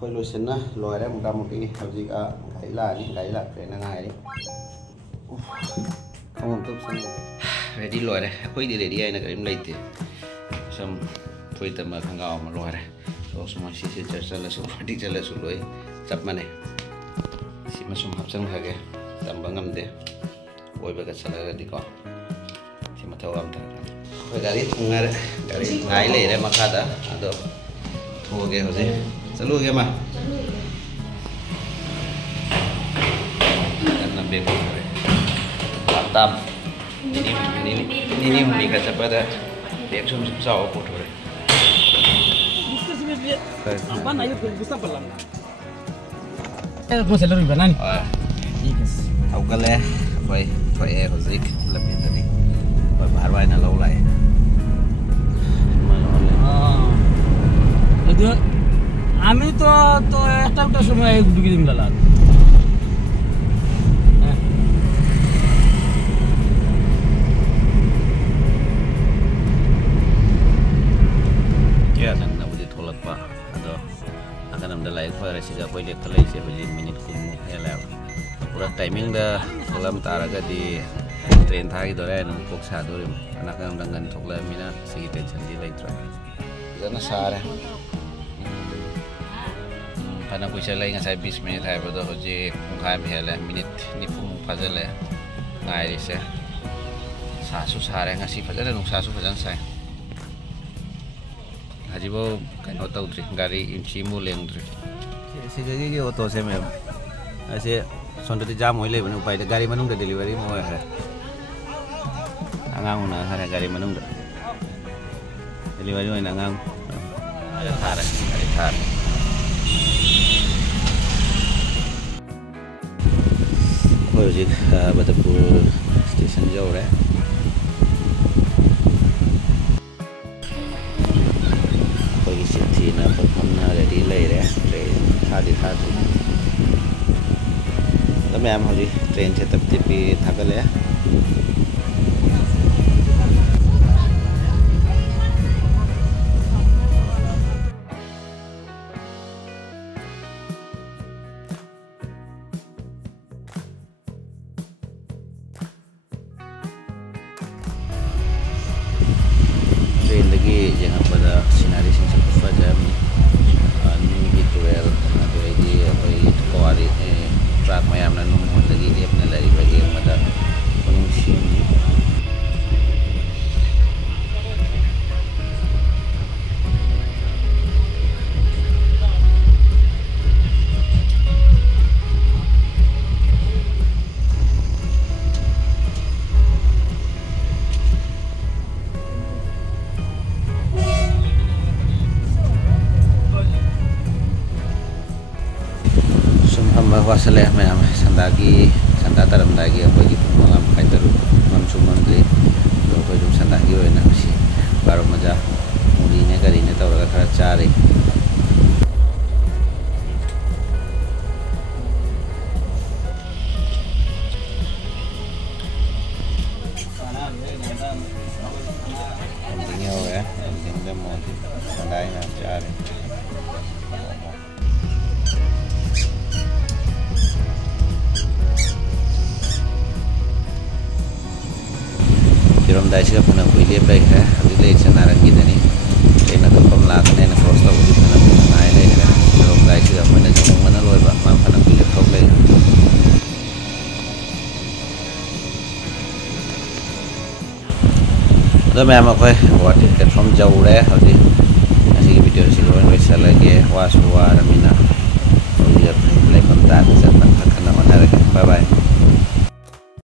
khôi lối xin á lòi đấy một cái hậu gì gãy là cái là ngày đấy không tốt xin về đi lòi đấy khôi đi để đi ai là cái em lấy tiền xong thôi tầm mà thằng gạo mà lòi đấy so semua sisi cerita lah semua di jalan suloi cap mana si masuk hapsan lagi tambah ngam deh boy bagat salah di kau si matau ngam ter kau dari ngai le deh makada ado thua ke hoje selalu ke mah dan nambe ko kare mantap ini mika cepat deh sum sao ko thore apa na yuk gusta pelan mau seluruh banan au kale vai hozik lebih tadi vai bahar vai na lau lai itu আমি তো একটা সময় ঢুকে দিম লালা koi lihat kelai sih hujin minit kumu ya lah pura timing dah kolam taraga di train thagi dore nung kok sadore anak yang dengan thokla mina segi tension di lai tra jana sare pana kuisa lai ngasai 20 minit hai bodo hoji kungkai bhela minit ni pung phajale ngai ri se sasu sare ngasi phajale nung sasu phajan sai hajibo kan hotel tri gari inchi mu leng tri Segi auto se में ऐसे सोंदे जाम होइले बने उपाय गाड़ी मनुंग delivery मो है angang na hara गाड़ी मनुंग delivery होइना angang ada thar और जी बदरपुर स्टेशन जाओ रे कोई सिटी ना परफॉर्म ना रेडी ले रे थादी तो मैम हो जी ट्रेन से तब तक भी थकल है ट्रेन लगी जगह पर सिनारी से सब जम ट्रक मैम लगी लेपने लगी wasaleh ma'am sanda taram dagi apa gitu malam kai teru mam suman beli do ko jum sanda gi hoina si baro maja muri ne gari ne tawra khara chare ya ini mau sanda ina chare Kiram dai sih pernah kuliah baik ya, hari ini senaran kita nih, karena tu pemelakuan yang cross tahu di mana naik lagi kan, kiram dai sih pernah jauh mana loh, mam pernah kuliah top lagi. Ada memang apa? Buat tiket from jauh deh, hari ini video sih loh, bisa lagi was mina.